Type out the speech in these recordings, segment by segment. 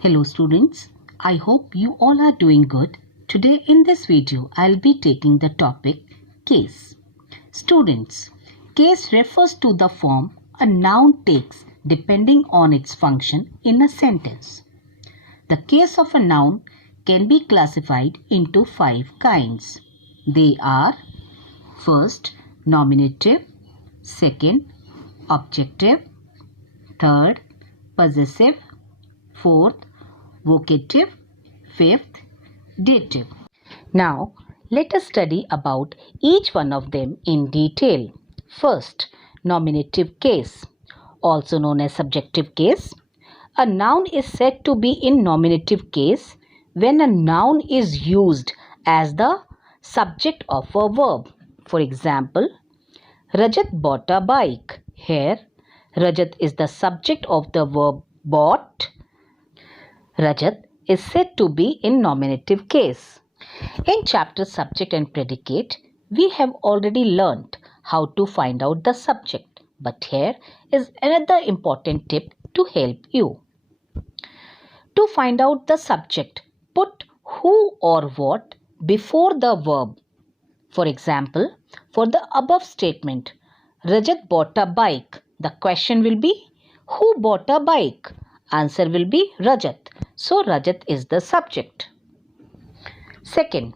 Hello students, I hope you all are doing good. Today in this video, I'll be taking the topic case. Students, case refers to the form a noun takes depending on its function in a sentence. The case of a noun can be classified into 5 kinds. They are: first, nominative; second, objective; third, possessive; fourth, vocative; fifth, dative. Now, let us study about each one of them in detail. First, nominative case, also known as subjective case. A noun is said to be in nominative case when a noun is used as the subject of a verb. For example, Rajat bought a bike. Here, Rajat is the subject of the verb bought. Rajat is said to be in nominative case. In chapter subject and predicate, we have already learnt how to find out the subject. But here is another important tip to help you. To find out the subject, put who or what before the verb. For example, for the above statement, Rajat bought a bike. The question will be, who bought a bike? Answer will be Rajat. So Rajat is the subject. Second,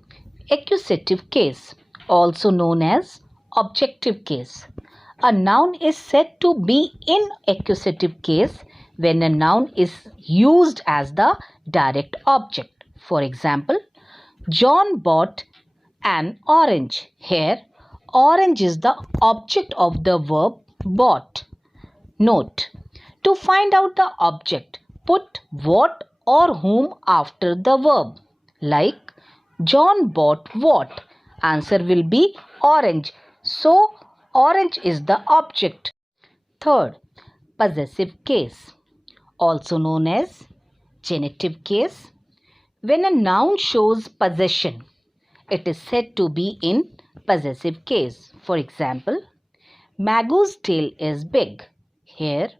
accusative case, also known as objective case. A noun is said to be in accusative case when a noun is used as the direct object. For example, John bought an orange. Here, orange is the object of the verb bought. Note, to find out the object, put what or whom after the verb. Like, John bought what? Answer will be orange. So, orange is the object. Third, possessive case, also known as genitive case. When a noun shows possession, it is said to be in possessive case. For example, Magu's tail is big. Here,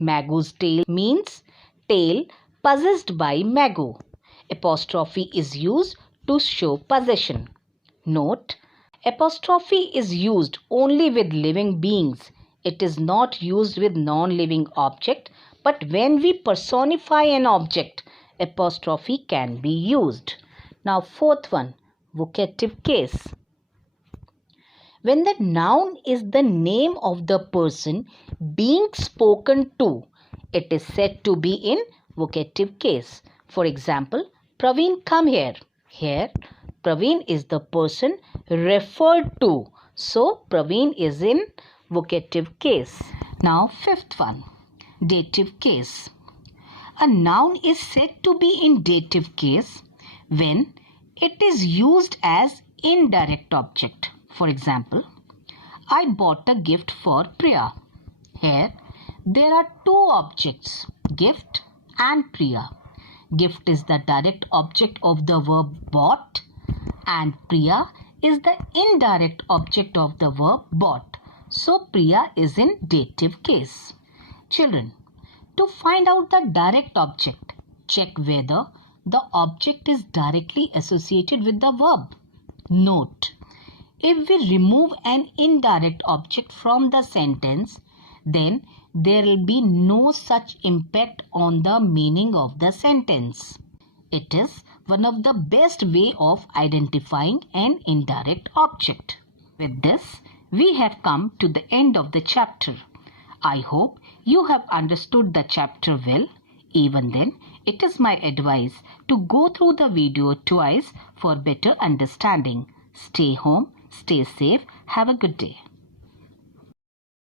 Magu's tail means tail possessed by Magu. Apostrophe is used to show possession. Note, apostrophe is used only with living beings. It is not used with non-living object, but when we personify an object, apostrophe can be used. Now, fourth one, vocative case. When the noun is the name of the person being spoken to, it is said to be in vocative case. For example, Praveen, come here. Here, Praveen is the person referred to. So, Praveen is in vocative case. Now, fifth one, dative case. A noun is said to be in dative case when it is used as indirect object. For example, I bought a gift for Priya. Here, there are two objects, gift and Priya. Gift is the direct object of the verb bought and Priya is the indirect object of the verb bought. So, Priya is in dative case. Children, to find out the direct object, check whether the object is directly associated with the verb. Note, if we remove an indirect object from the sentence, then there will be no such impact on the meaning of the sentence. It is one of the best way of identifying an indirect object. With this, we have come to the end of the chapter. I hope you have understood the chapter well. Even then, it is my advice to go through the video twice for better understanding. Stay home, stay safe, have a good day.